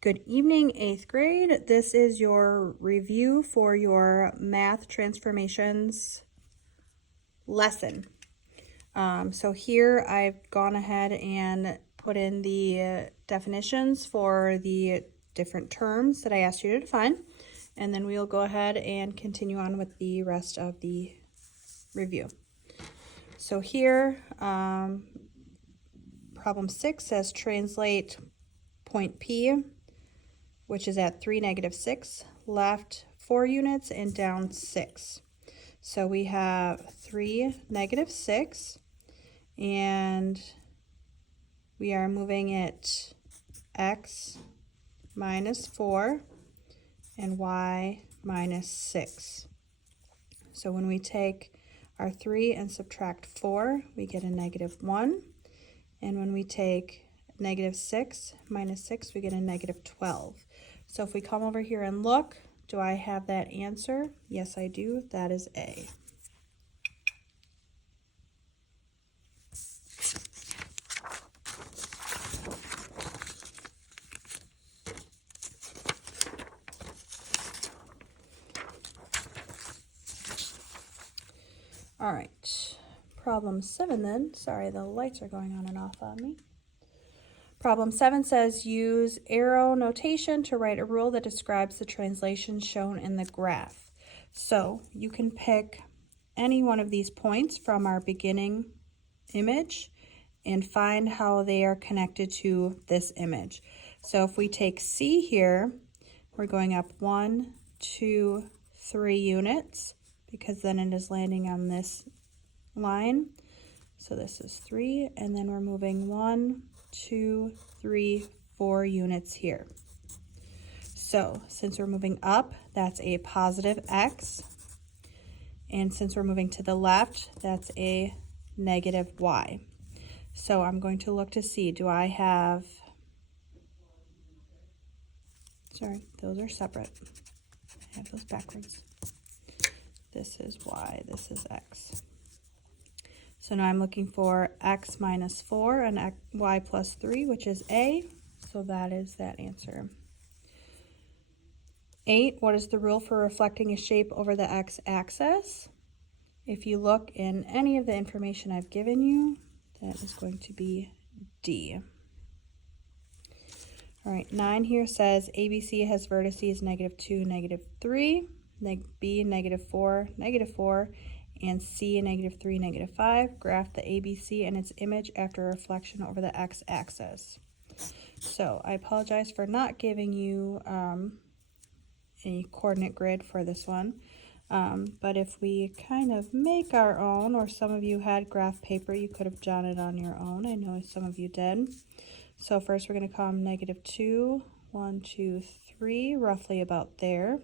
Good evening, 8th grade. This is your review for your math transformations lesson. So here I've gone ahead and put in the definitions for the different terms that I asked you to define, and then we'll go ahead and continue on with the rest of the review. So here, problem 6 says translate point P, which is at 3, -6, left 4 units and down 6. So we have 3, -6, and we are moving it x minus 4 and y minus 6. So when we take our 3 and subtract 4, we get a -1. And when we take -6 minus 6, we get a -12. So if we come over here and look, do I have that answer? Yes, I do. That is A. All right, problem 7 then. Sorry, the lights are going on and off on me. Problem 7 says use arrow notation to write a rule that describes the translation shown in the graph. So you can pick any one of these points from our beginning image and find how they are connected to this image. So if we take C here, we're going up 1, 2, 3 units because then it is landing on this line. So this is 3, and then we're moving 1, 2, 3, 4 units here. So since we're moving up, that's a positive x. And since we're moving to the left, that's a negative y. So I'm going to look to see, do I have, sorry, those are separate. I have those backwards. This is y, this is x. So now I'm looking for x minus 4 and y plus 3, which is A. So that is that answer. 8, what is the rule for reflecting a shape over the x-axis? If you look in any of the information I've given you, that is going to be D. All right, 9 here says ABC has vertices -2, -3, B -4, -4, and C -3, -5. Graph the ABC and its image after reflection over the x-axis. So I apologize for not giving you a coordinate grid for this one. But if we kind of make our own, or some of you had graph paper, you could have done it on your own. I know some of you did. So first we're going to come -2, 1, 2, 3, roughly about there.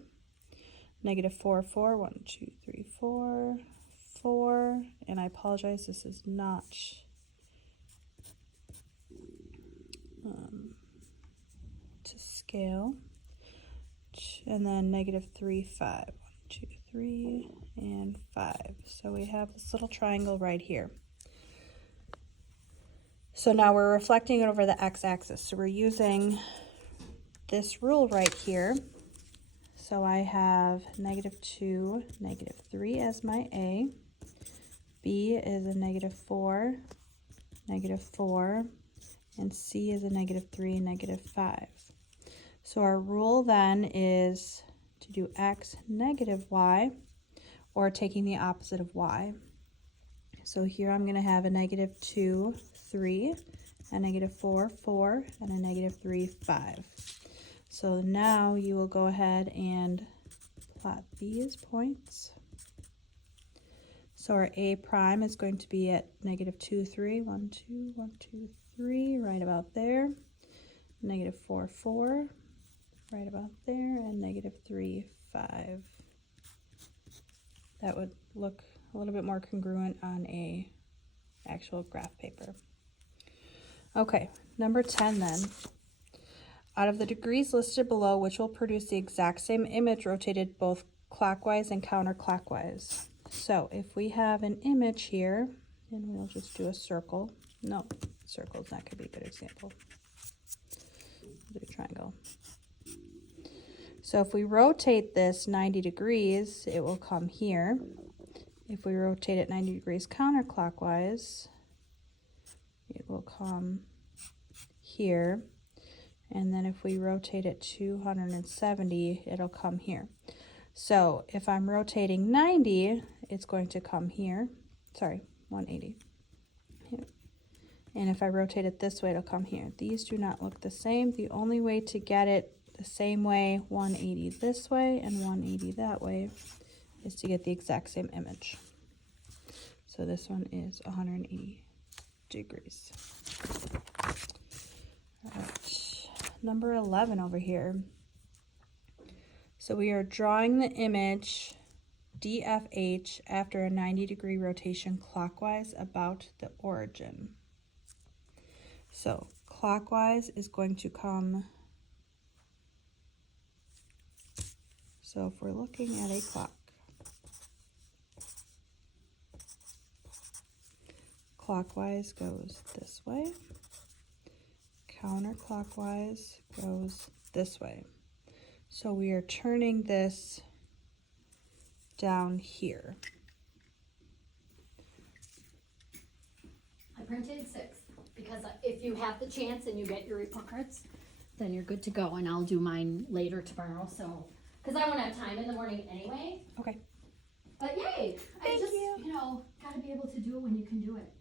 -4, 4, 1, 2, 3, 4, 4, and I apologize, this is not to scale. And then -3, 5, 1, 2, 3, and 5. So we have this little triangle right here. So now we're reflecting it over the x-axis. So we're using this rule right here. So I have -2, -3 as my A. B is a -4, -4, and C is a -3, -5. So our rule then is to do x -y, or taking the opposite of y. So here I'm going to have a -2, 3, a -4, 4, and a -3, 5. So now you will go ahead and plot these points. So our A prime is going to be at -2, 3, 1, 2, 1, 2, 3, right about there. -4, 4, right about there, and -3, 5. That would look a little bit more congruent on a actual graph paper. Okay, number 10 then. Out of the degrees listed below, which will produce the exact same image rotated both clockwise and counterclockwise? So if we have an image here, and we'll just do a circle. No, circle's not going to be a good example. We'll do a triangle. So if we rotate this 90 degrees, it will come here. If we rotate it 90 degrees counterclockwise, it will come here. And then if we rotate it 270, it'll come here. So if I'm rotating 90, it's going to come here. Sorry, 180. Here. And if I rotate it this way, it'll come here. These do not look the same. The only way to get it the same way, 180 this way and 180 that way, is to get the exact same image. So this one is 180 degrees. All right, number 11 over here. So we are drawing the image DFH after a 90-degree rotation clockwise about the origin. So clockwise is going to come, so if we're looking at a clock, clockwise goes this way, counterclockwise goes this way. So we are turning this down here. I printed 6 because if you have the chance and you get your report cards, then you're good to go, and I'll do mine later tomorrow. So, because I won't have time in the morning anyway. Okay. But yay! Thank I just, you. got to be able to do it when you can do it.